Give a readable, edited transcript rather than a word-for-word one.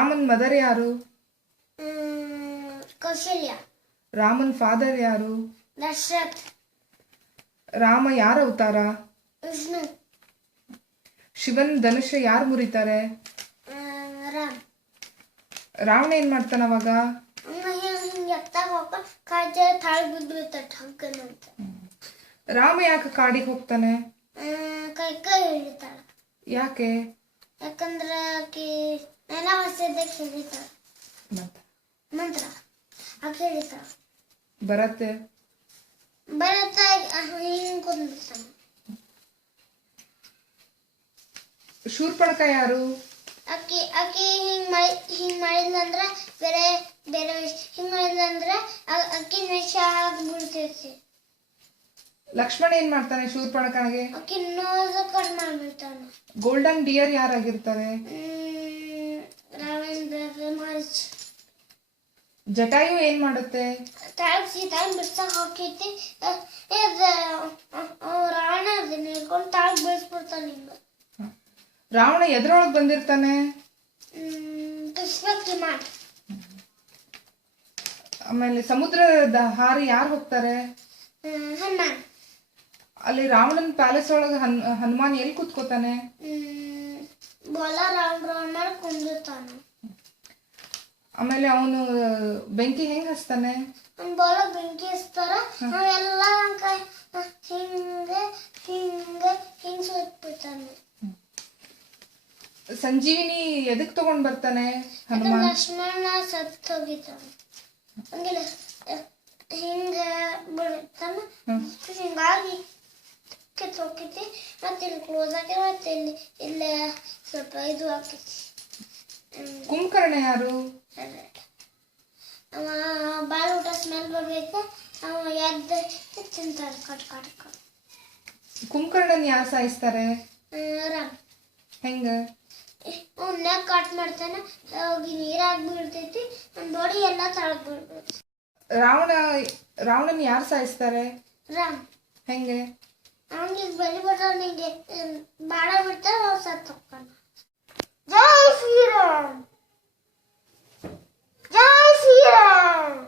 Raman mother ಯಾರು? ಕೌಶಲ್ಯ. Raman father ಯಾರು? ದಶರಥ್. ರಾಮ ಯಾರ ಅವತಾರ? ವಿಷ್ಣು. ಶಿವನ್ ಧನುಷ್ಯ ಯಾರು ಮುರಿತಾರೆ? ರಾಮ್. ರಾವಣ ಏನ್ ಮಾಡ್ತಾನ ಅವಾಗ? ಹಿಂಗೆ ಎತ್ತಾಗ ಹೋಗ ಕಾಯ್ದೆ ತಾಳಿ ಬಿದ್ದುಬಿಡ್ತಾರೆ ಹಗ್ಗನಂತ. ರಾಮ ಯಾಕೆ ಕಾಡಿಗೆ ಹೋಗ್ತಾನೆ? ಕೈ ಹಿಡಿತಾಳ. ಯಾಕೆ? ಯಾಕಂದ್ರೆ ಆಕಿ ನೆಲ ಹೊಸದಕ್ಕೆ ಹಿಡಿತಾಳ. ಮಂತ್ರ ಆಕಿ ಹಿಡಿತಾಳ. ಬರತ್ತೆ ಹಿಂಗ್ ಕುಂದ್ಬಿಡ್ತಾನ. ಶೂರ್ಪಣಖ ಯಾರು? ಆಕಿ ಹಿಂಗ್ ಮಾಡಿದ್ಲಂದ್ರ ಬೇರೆ ಬೇರೆ ಹಿಂಗ್ ಮಾಡಿದ್ಲಂದ್ರ ಆಕಿ ವಿಷ ಆಗ್ಬಿಡ್ತೈತಿ. ಲಕ್ಷ್ಮಣ ಏನ್ ಮಾಡ್ತಾನೆ ಶೂರ್ಪಣಖನಿಗೆ? ಆಕಿ ನೋಸ ಕಟ್ ಮಾಡ್ಬಿಡ್ತಾನ. ಗೋಲ್ಡನ್ ಡಿಯರ್ ಯಾರಾಗಿರ್ತಾರೆ? ರಾವಣ ಮಾರ್ಚ್. ಜಟಾಯು ಏನ್ ಮಾಡುತ್ತೆ? ಸೀತಾ ಬಿಡ್ಸಕ್ ಹೋಗೈತಿ. ರಾವಣ ಅದನ್ನ ಹಿಡ್ಕೊಂಡು ತಾಳಗ್ ಬಿಡಿಸ್ಬಿಡ್ತಾನ. ಹಿಂಗ ರಾವಣ ಎದ್ರೊಳಗ್ ಬಂದಿರ್ತಾನೆ? ವಿಮಾನ. ಆಮೇಲೆ ಸಮುದ್ರದ ಹಾರಿ ಯಾರು ಹೋಗ್ತಾರೆ? ಹನುಮಾನ್. ಅಲ್ಲಿ ರಾವಣನ್ ಪ್ಯಾಲೇಸ್ ಒಳಗ ಹನುಮಾನ್ ಎಲ್ಲಿ ಕೂತ್ಕೋತಾನೆ? ಬೋಲ ರೌಂಡ್ ಮಾಡಿ ಕುಂದಿರ್ತಾನ. ಆಮೇಲೆ ಅವನು ಬೆಂಕಿ ಹೆಂಗ್ ಹಚ್ತಾನೆ? ಬೋಲ ಬೆಂಕಿ ಹಚ್ತಾರ. ನಾವೆಲ್ಲ ಹಿಂಗ ಹಿಂಗ ಹಿಂಗ್ ಸುತ್ಬಿಡ್ತಾನೆ. ಸಂಜೀವಿನಿ ಎದಕ್ ತಗೊಂಡ್ ಬರ್ತಾನೆ ಹನುಮಾನ್? ಲಕ್ಷ್ಮಣ ಸತ್ ಹೋಗಿತಾನ. ಹಂಗಿಲ್ಲ ಹಿಂಗ ಬಿಡ್ತಾನ. ಹಿಂಗಾಗಿ ಕಿತ್ತೋಕೈತಿ. ಮತ್ತೆ ಇಲ್ಲಿ ಕ್ಲೋಸ್ ಆಗಿ ಮತ್ತೆ ಇಲ್ಲ ಸ್ವಲ್ಪ ಇದು ಹಾಕೈತಿ. ಕುಂಭಕರ್ಣ ಯಾರು? ಅವ ಬಾಳ ಊಟ ಸ್ಮೆಲ್ ಬರ್ಬೇಕು. ಅವ ಎದ್ದು ತಿಂತಾರ ಕಟ್ ಕಟ್ ಕಟ್. ಕುಂಭಕರ್ಣನ್ ಯಾರು ಸಾಯಿಸ್ತಾರೆ? ರಾಮ್. ಹೆಂಗ? ನೆಕ್ ಕಟ್ ಮಾಡ್ತಾನ. ಹೋಗಿ ನೀರಾಗಿ ಬೀಳ್ತೈತಿ. ನಮ್ ಬಾಡಿ ಎಲ್ಲ ತಳಗ್ ಬೀಳ್ತೈತಿ. ರಾವಣನ್ ಯಾರು ಸಾಯಿಸ್ತಾರೆ? ರಾಮ್. ಹೆಂಗೆ? ಅವನಿಗೆ ಬಲಿ ಬಿಟ್ಟಾರ. ನಿಂಗೆ ಬಾಳ ಬಿಡ್ತಾರ. ಅವ್ರು ಸತ್ತು ಹೋಗ್ತಾನ. ಜೈ ಶ್ರೀರಾಮ್. ಜೈ ಶ್ರೀರಾಮ್.